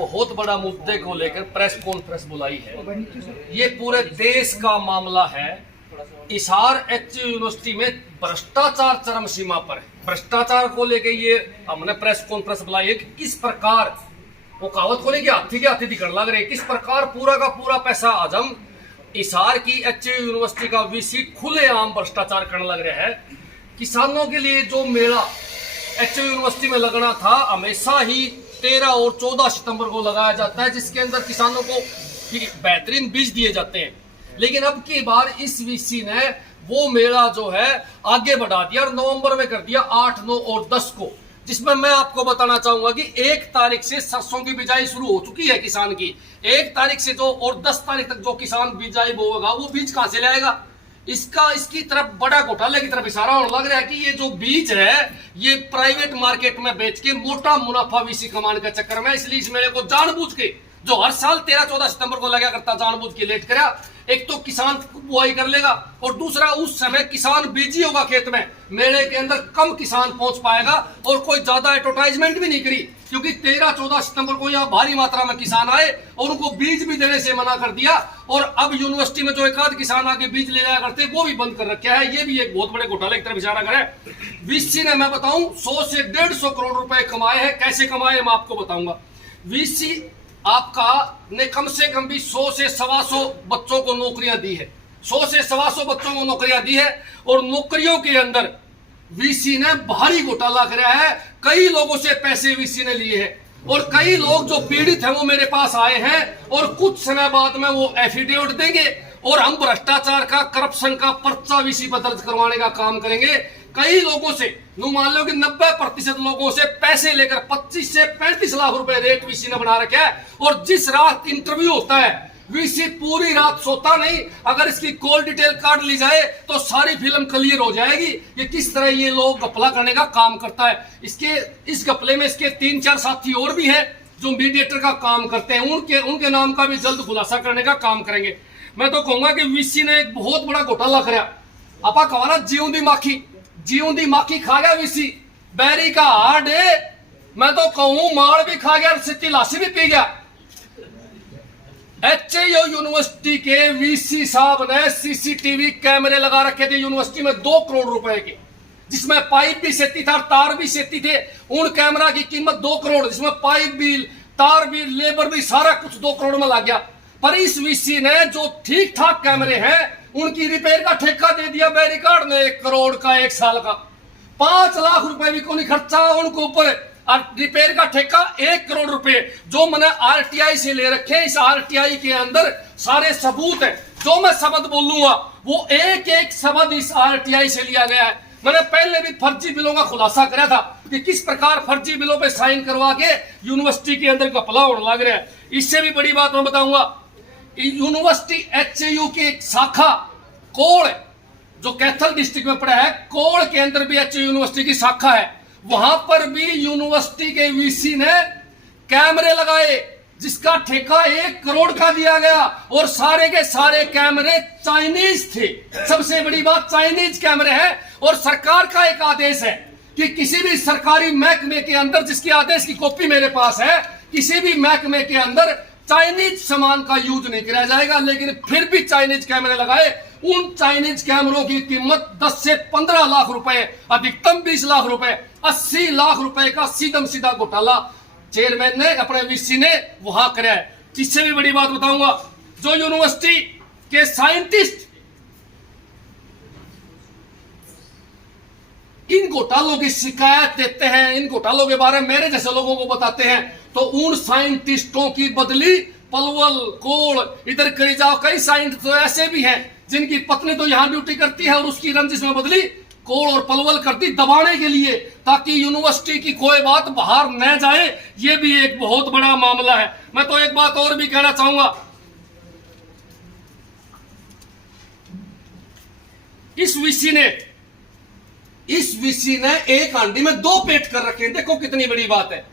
बहुत बड़ा मुद्दे को लेकर प्रेस कॉन्फ्रेंस बुलाई है। ये पूरे देश का मामला है। हिसार एचयू यूनिवर्सिटी में भ्रष्टाचार चरम सीमा पर है। भ्रष्टाचार को लेकर ये हमने प्रेस कॉन्फ्रेंस बुलाई है कि किस प्रकार वो कहावत को लेकर के हाथी दिखने लग रहे, किस प्रकार पूरा का पूरा पैसा हजम हिसार की एचयू यूनिवर्सिटी का वीसी खुलेआम भ्रष्टाचार करने लग रहा है। किसानों के लिए जो मेला एचयू यूनिवर्सिटी में लगना था हमेशा ही 13 और 14 सितंबर को लगाया जाता है, जिसके अंदर किसानों को बेहतरीन बीज दिए जाते हैं। लेकिन अब की बार इस वीसी ने वो मेला जो है आगे बढ़ा दिया और नवंबर में कर दिया 8, 9 और 10 को, जिसमें मैं आपको बताना चाहूंगा कि 1 तारीख से सरसों की बिजाई शुरू हो चुकी है किसान की। 1 तारीख से जो और 10 तारीख तक जो किसान बिजाई बोएगा वो बीज कहां से लाएगा? इसकी तरफ बड़ा घोटाले की तरफ इशारा होने लग रहा है कि ये जो बीज है ये प्राइवेट मार्केट में बेच के मोटा मुनाफा वीसी कमाने के चक्कर में, इसलिए इस मेले को जानबूझ के जो हर साल 13-14 सितंबर को लगा करता जानबूझ के लेट करा। एक तो किसान बुआई कर लेगा और दूसरा उस समय किसान बिजी होगा खेत में, मेले के अंदर कम किसान पहुंच पाएगा और कोई ज्यादा एडवर्टाइजमेंट भी नहीं करी, क्योंकि 13-14 सितंबर को यहाँ भारी मात्रा में किसान आए और उनको बीज भी देने से मना कर दिया। और अब यूनिवर्सिटी में जो एक आध किसान आके बीज ले जाया करते वो भी बंद कर रखा है। ये भी एक बहुत बड़े घोटाले की तरफ इशारा करे। वीसी ने मैं बताऊं 100 से 150 करोड़ रुपए कमाए हैं। कैसे कमाए मैं आपको बताऊंगा। वीसी आपका ने कम से कम भी 100 से 125 बच्चों को नौकरियां दी है। 100 से 125 बच्चों को नौकरियां दी है और नौकरियों के अंदर वीसी ने भारी घोटाला कराया है। कई लोगों से पैसे वीसी ने लिए हैं और कई लोग जो पीड़ित हैं वो मेरे पास आए हैं और कुछ समय बाद में वो एफिडेविट देंगे और हम भ्रष्टाचार का, करप्शन का पर्चा वीसी पर दर्ज करवाने का काम करेंगे। कई लोगों से मान लो कि 90% लोगों से पैसे लेकर 25 से 35 लाख रुपए रेट वीसी ने बना रखा है। और जिस रात इंटरव्यू होता है वीसी पूरी रात सोता नहीं। अगर इसकी कॉल डिटेल काट ली जाए तो सारी फिल्म क्लियर हो जाएगी कि किस तरह ये लोग घपला करने का काम करता है। इस घपले में इसके 3-4 साथी और भी हैं जो मीडिएटर का काम करते हैं। उनके नाम का भी जल्द खुलासा करने का काम करेंगे। मैं तो कहूंगा कि वीसी ने एक बहुत बड़ा घोटाला कराया। आपा कहा ना जीव दी माखी खा गया वीसी, बैरी का हार्ड है। मैं तो कहूं माल भी खा गया, सिट्टी लाशी भी पी गया। एचयू यूनिवर्सिटी के वीसी साहब ने सीसीटीवी कैमरे लगा रखे थे यूनिवर्सिटी में 2 करोड़ रुपए के, जिसमें पाइप भी सेती था, तार भी सेती थे। उन कैमरा की कीमत 2 करोड़, जिसमें पाइप बिल, तार बिल, लेबर भी सारा कुछ 2 करोड़ में लग गया। पर इस वीसी ने जो ठीक ठाक कैमरे हैं उनकी रिपेयर का ठेका दे दिया बैरिकार्ड ने 1 करोड़ का 1 साल का। 5 लाख रुपए भी कोई खर्चा उनको ऊपर, रिपेयर का ठेका 1 करोड़ रुपए जो मैंने आरटीआई से ले रखे। इस आरटीआई के अंदर सारे सबूत है। जो मैं शब्द बोलूंगा वो एक शब्द इस आरटीआई से लिया गया है। मैंने पहले भी फर्जी बिलों का खुलासा करा था कि किस प्रकार फर्जी बिलों पे साइन करवा के यूनिवर्सिटी के अंदर घपला होने लग रहा है। इससे भी बड़ी बात मैं बताऊंगा, यूनिवर्सिटी एचयू की एक शाखा कोड़ जो कैथल डिस्ट्रिक्ट में पड़ा है, कोड़ के अंदर भी एचयू यूनिवर्सिटी की शाखा है। वहां पर भी यूनिवर्सिटी के वीसी ने कैमरे लगाए जिसका ठेका 1 करोड़ का दिया गया और सारे के सारे कैमरे चाइनीज थे। सबसे बड़ी बात चाइनीज कैमरे हैं। और सरकार का एक आदेश है कि किसी भी सरकारी महकमे के अंदर, जिसके आदेश की कॉपी मेरे पास है, किसी भी महकमे के अंदर चाइनीज सामान का यूज नहीं किया जाएगा। लेकिन फिर भी चाइनीज कैमरे लगाए। उन चाइनीज कैमरों की कीमत 10 से 15 लाख रुपए, अधिकतम 20 लाख रुपए, 80 लाख रुपए का सीधा घोटाला चेयरमैन ने, अपने वीसी ने वहां कराया है। इससे भी बड़ी बात बताऊंगा, जो यूनिवर्सिटी के साइंटिस्ट इन घोटालों की शिकायत देते हैं, इन घोटालों के बारे में मेरे जैसे लोगों को बताते हैं, तो उन साइंटिस्टों की बदली पलवल, कोड़ इधर करी जाओ। कई साइंटिस्ट तो ऐसे भी हैं जिनकी पत्नी तो यहां ड्यूटी करती है और उसकी रंजिश में बदली कोड़ और पलवल करती दबाने के लिए, ताकि यूनिवर्सिटी की कोई बात बाहर न जाए। ये भी एक बहुत बड़ा मामला है। मैं तो एक बात और भी कहना चाहूंगा, इस वीसी ने एक हांडी में 2 पेट कर रखे हैं। देखो कितनी बड़ी बात है।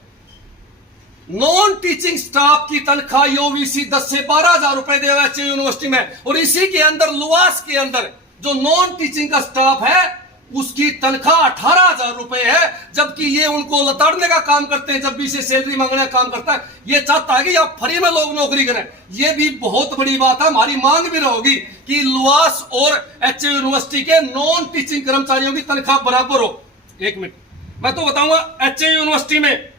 नॉन टीचिंग स्टाफ की तनख्वाह यूवीसी 10 से 12 हजार रुपए दे रहा है यूनिवर्सिटी में, और इसी के अंदर लुआस के अंदर जो नॉन टीचिंग का स्टाफ है उसकी तनख्वाह 18,000 रुपए है, जबकि ये उनको लताड़ने का काम करते हैं। जब भी इसे सैलरी मांगने का काम करता है, ये चाहता है कि आप फ्री में लोग नौकरी करें। ये भी बहुत बड़ी बात है। हमारी मांग भी रहेगी कि लुआस और एचयू यूनिवर्सिटी के नॉन टीचिंग कर्मचारियों की तनख्वाह बराबर हो। एक मिनट, मैं तो बताऊंगा एचयू यूनिवर्सिटी में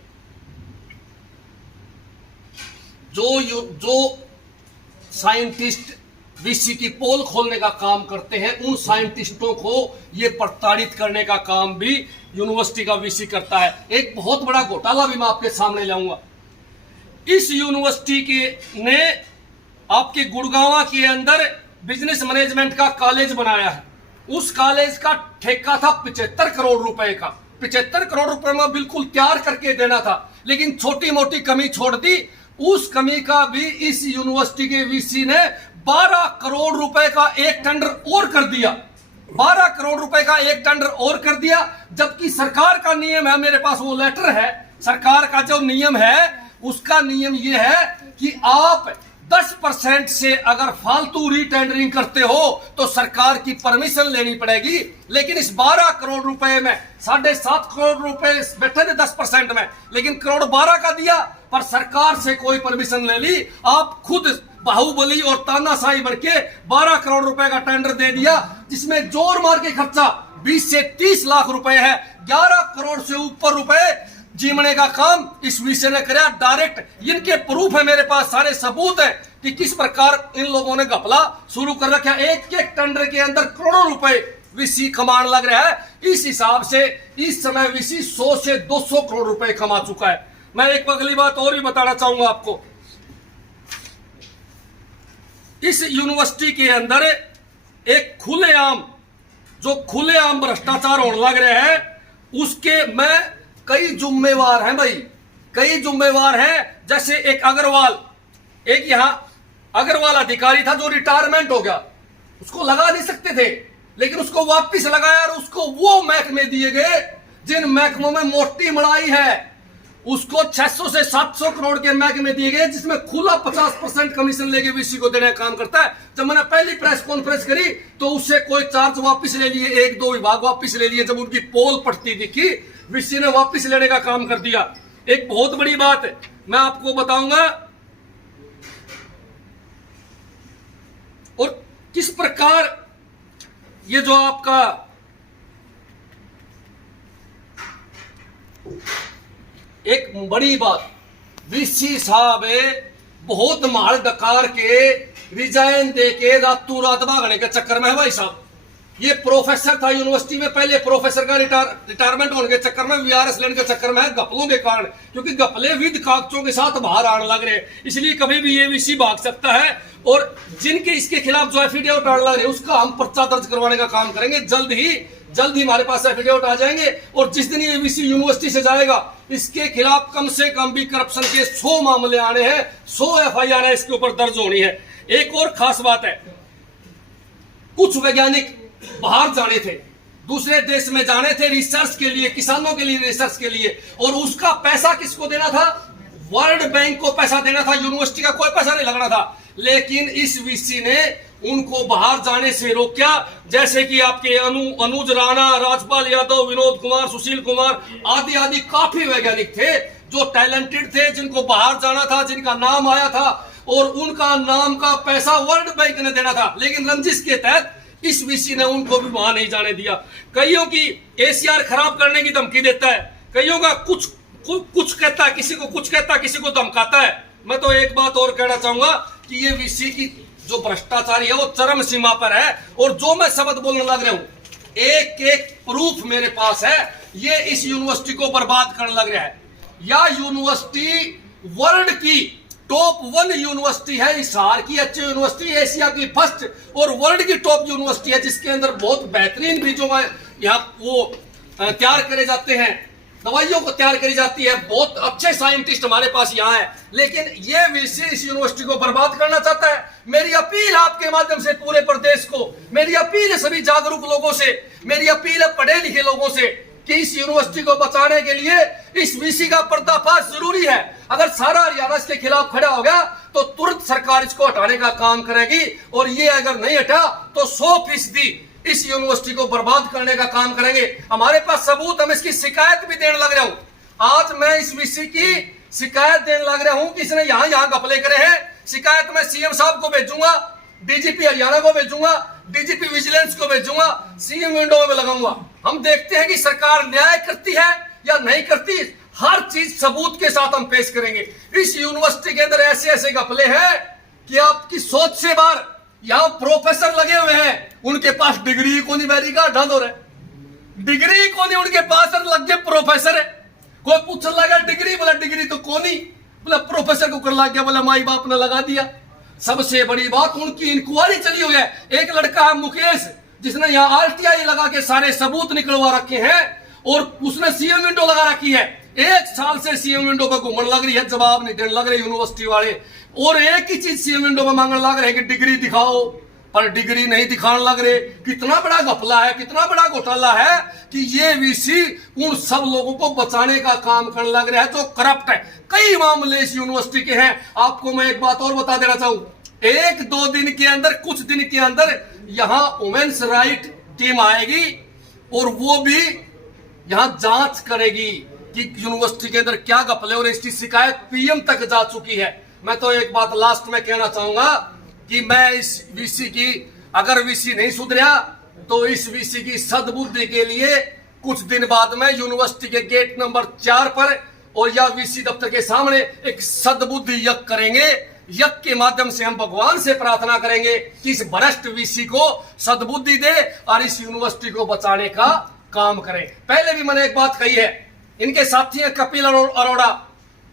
जो साइंटिस्ट वीसी की पोल खोलने का काम करते हैं, उन साइंटिस्टों को ये प्रताड़ित करने का काम भी यूनिवर्सिटी का वीसी करता है। एक बहुत बड़ा घोटाला भी मैं आपके सामने लाऊंगा। इस यूनिवर्सिटी के ने आपके गुड़गांव के अंदर बिजनेस मैनेजमेंट का कॉलेज बनाया है। उस कॉलेज का ठेका था 75 करोड़ रुपए का। 75 करोड़ रुपए में बिल्कुल तैयार करके देना था, लेकिन छोटी मोटी कमी छोड़ दी। उस कमी का भी इस यूनिवर्सिटी के वीसी ने 12 करोड़ रुपए का एक टेंडर और कर दिया। 12 करोड़ रुपए का एक टेंडर और कर दिया, जबकि सरकार का नियम है, मेरे पास वो लेटर है। सरकार का जो नियम है, उसका नियम ये है कि आप 10% से अगर फालतू रीटेंडरिंग करते हो तो सरकार की परमिशन लेनी पड़ेगी। लेकिन इस 12 करोड़ रुपए में 7.5 करोड़ रुपए बैठे थे 10% में, लेकिन करोड़ 12 का दिया, पर सरकार से कोई परमिशन ले ली। आप खुद बाहुबली और तानाशाही बनके 12 करोड़ रुपए का टेंडर दे दिया, जिसमें जोर मार के खर्चा 20 से 30 लाख रुपए है। 11 करोड़ से ऊपर रुपए जीमने का काम इस विषय ने कराया डायरेक्ट। इनके प्रूफ है मेरे पास, सारे सबूत है कि किस प्रकार इन लोगों ने घपला शुरू कर रखा। एक एक टेंडर के अंदर करोड़ों रुपए वीसी कमाने लग रहा है। इस हिसाब से इस समय वीसी 100 से 200 करोड़ रुपए कमा चुका है। मैं एक अगली बात और भी बताना चाहूंगा आपको। इस यूनिवर्सिटी के अंदर एक खुलेआम भ्रष्टाचार होने लग रहे हैं, उसके में कई जुम्मेवार हैं भाई, कई जुम्मेवार हैं। जैसे एक यहां अग्रवाल अधिकारी था जो रिटायरमेंट हो गया, उसको लगा नहीं सकते थे, लेकिन उसको वापस लगाया और उसको वो महकमे दिए गए जिन महकमों में मोटी मलाई है। उसको 600 से 700 करोड़ के महकमे दिए गए, जिसमें खुला 50% कमीशन लेके वीसी को देने का काम करता है। जब मैंने पहली प्रेस कॉन्फ्रेंस करी तो उससे कोई चार्ज वापस ले लिए, 1-2 विभाग वापस ले लिए। जब उनकी पोल पड़ती दिखी, वीसी ने वापस लेने का काम कर दिया। एक बहुत बड़ी बात है, मैं आपको बताऊंगा और किस प्रकार ये जो आपका एक बड़ी बात, वीसी साहब बहुत माल डकार के रिजाइन दे के रातों रात भागने के चक्कर में है भाई साहब। ये प्रोफेसर था यूनिवर्सिटी में, पहले प्रोफेसर का रिटायरमेंट होने के चक्कर में, वीआरएस लेने के चक्कर में, घपलों के कारण, क्योंकि घपले विद कागजों के साथ बाहर आने लग रहे हैं, इसलिए कभी भी ये वीसी भाग सकता है। और जिनके इसके खिलाफ जो एफिडेविट आने लग रहे हैं, उसका हम पर्चा दर्ज करवाने का काम करेंगे। जल्द ही हमारे पास एफिडेविट आ जाएंगे, और जिस दिन ये वीसी यूनिवर्सिटी से जाएगा, इसके खिलाफ कम से कम भी करप्शन के 100 मामले आने हैं, 100 एफआईआर है इसके ऊपर दर्ज होनी है। एक और खास बात है, कुछ वैज्ञानिक बाहर जाने थे, दूसरे देश में जाने थे रिसर्च के लिए, किसानों के लिए रिसर्च के लिए, और उसका पैसा किसको देना था? वर्ल्ड बैंक को पैसा देना था, यूनिवर्सिटी का कोई पैसा नहीं लगना था। लेकिन इस वीसी ने उनको बाहर जाने से रोका। जैसे कि आपके अनुज राणा, राजपाल यादव, विनोद कुमार, सुशील कुमार आदि काफी वैज्ञानिक थे जो टैलेंटेड थे, जिनको बाहर जाना था, जिनका नाम आया था, और उनका नाम का पैसा वर्ल्ड बैंक ने देना था। लेकिन रंजिश के तहत इस वीसी ने उनको भी वहां नहीं जाने दिया। कईयों की एसीआर खराब करने की धमकी देता है, कईयों का कुछ कहता है, किसी को कुछ कहता है, किसी को धमकाता है। मैं तो एक बात और कहना चाहूंगा कि ये वीसी की जो भ्रष्टाचारी है वो चरम सीमा पर है। और जो मैं शब्द बोलने लग रहा हूं, एक एक प्रूफ मेरे पास है, ये इस यूनिवर्सिटी को बर्बाद करने लग रहा है। या यूनिवर्सिटी वर्ल्ड की टॉप 1 यूनिवर्सिटी है, हिसार की एचयू यूनिवर्सिटी एशिया की फर्स्ट और वर्ल्ड की टॉप यूनिवर्सिटी है, जिसके अंदर बहुत बेहतरीन बीजों का यहाँ वो तैयार करे जाते हैं, दवाइयों को तैयार करी जाती है, बहुत अच्छे साइंटिस्ट हमारे पास यहाँ है। लेकिन ये वीसी इस यूनिवर्सिटी को बर्बाद करना चाहता है। मेरी अपील आपके माध्यम से पूरे प्रदेश को, मेरी अपील है सभी जागरूक लोगों से, मेरी अपील है पढ़े लिखे लोगों से कि इस यूनिवर्सिटी को बचाने के लिए इस वीसी का पर्दाफाश जरूरी है। अगर सारा हरियाणा इसके खिलाफ खड़ा हो गया तो तुरंत सरकार इसको हटाने का काम करेगी, और ये अगर नहीं हटा तो 100% इस यूनिवर्सिटी को बर्बाद करने का काम करेंगे। हमारे पास सबूत, हम इसकी शिकायत भी देने लग रहा हूं। आज मैं इस वीसी की शिकायत देने लग रहा हूं कि इसने यहां घपले करे हैं। शिकायत मैं सीएम साहब को भेजूंगा, डीजीपी हरियाणा को भेजूंगा, डीजीपी विजिलेंस को भेजूंगा, सीएम विंडो में लगाऊंगा। हम देखते हैं कि सरकार न्याय करती है या नहीं करती। हर चीज सबूत के साथ हम पेश करेंगे। इस यूनिवर्सिटी के अंदर ऐसे ऐसे घपले हैं कि आपकी सोच से बाहर। यहां प्रोफेसर लगे हुए हैं, उनके पास डिग्री को नहीं, मेरी का ढंग हो रहा है, डिग्री को नहीं उनके पास, लग गए प्रोफेसर है। कोई पूछ लगा डिग्री, बोला डिग्री तो कोनी, बोला प्रोफेसर को कर लग गया, बोला माई बाप ने लगा दिया। सबसे बड़ी बात, उनकी इंक्वायरी चली हुई है। एक लड़का है मुकेश, जिसने यहाँ आरटीआई लगा के सारे सबूत निकलवा रखे हैं और उसने सीएम विंडो लगा रखी है। 1 साल से सीएम विंडो पे घूमने लग रही है, जवाब नहीं देने लग रहे यूनिवर्सिटी वाले। और एक ही चीज सीएम विंडो में मांगने लग रहे कि डिग्री दिखाओ, पर डिग्री नहीं दिखाने लग रहे। कितना बड़ा घपला है, कितना बड़ा घोटाला है कि ये वीसी उन सब लोगों को बचाने का काम करने लग रहा है जो करप्ट है। कई मामले इस यूनिवर्सिटी के हैं। आपको मैं एक बात और बता देना चाहूं, 1-2 दिन के अंदर, कुछ दिन के अंदर यहां वुमेन्स राइट टीम आएगी और वो भी यहां जांच करेगी कि यूनिवर्सिटी के अंदर क्या घपले, और इसकी शिकायत पीएम तक जा चुकी है। मैं तो एक बात लास्ट में कहना चाहूंगा कि मैं इस वीसी की, अगर वीसी नहीं सुधरा तो इस वीसी की सद्बुद्धि के लिए कुछ दिन बाद में यूनिवर्सिटी के गेट नंबर 4 पर और या वीसी दफ्तर के सामने एक सद्बुद्धि यज्ञ करेंगे। यज्ञ के माध्यम से हम भगवान से प्रार्थना करेंगे कि इस भ्रष्ट वीसी को सद्बुद्धि दे और इस यूनिवर्सिटी को बचाने का काम करें। पहले भी मैंने एक बात कही है, इनके साथी हैं कपिल अरोड़ा,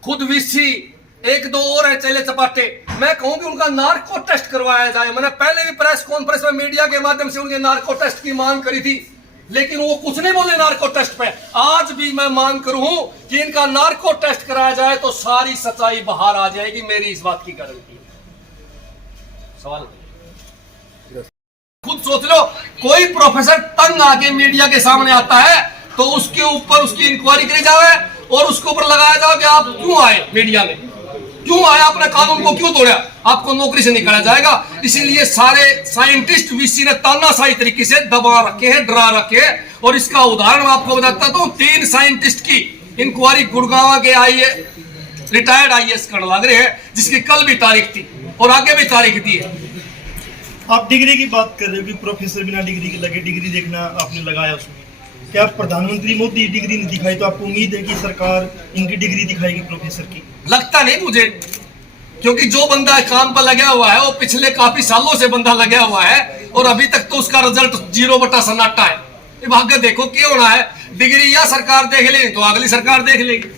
खुद वीसी, 1-2 और है चेले चपाटे। मैं कहूं कि उनका नार्को टेस्ट करवाया जाए। मैंने पहले भी प्रेस कॉन्फ्रेंस में मीडिया के माध्यम से उनके नार्को टेस्ट की मांग करी थी, लेकिन वो कुछ नहीं बोले नार्को टेस्ट पे। आज भी मैं मांग करूं कि इनका नार्को टेस्ट कराया जाए तो सारी सच्चाई बाहर आ जाएगी। मेरी इस बात की गारंटी है। सवाल खुद सोच लो, कोई प्रोफेसर तंग आके मीडिया के सामने आता है तो उसके ऊपर उसकी इंक्वायरी करी जाए और उसके ऊपर लगाया जाए कि आप क्यों आए मीडिया में, क्यों आए, आपने कानून को क्यों तोड़ा, आपको नौकरी से निकाला जाएगा। इसीलिए सारे साइंटिस्ट वीसी ने तानाशाही तरीके से दबा रखे हैं, डरा रखे हैं। और इसका उदाहरण मैं आपको बताता हूं, 3 साइंटिस्ट की इंक्वायरी गुड़गांव के रिटायर्ड आईएएस करने लग रहे हैं, जिसकी कल भी तारीख थी और आगे भी तारीख दी है। आप डिग्री की बात कर रहे हो कि प्रोफेसर बिना डिग्री के लगे, डिग्री देखना आपने लगाया उसमें। क्या प्रधानमंत्री मोदी डिग्री नहीं दिखाई तो आपको उम्मीद है कि सरकार इनकी डिग्री दिखाएगी प्रोफेसर की? लगता नहीं मुझे, क्योंकि जो बंदा काम पर लगा हुआ है वो पिछले काफी सालों से बंदा लगा हुआ है और अभी तक तो उसका रिजल्ट 0 सन्नाटा है। भाग्य देखो क्या होना है। डिग्री या सरकार देख लेगी तो अगली सरकार देख लेगी।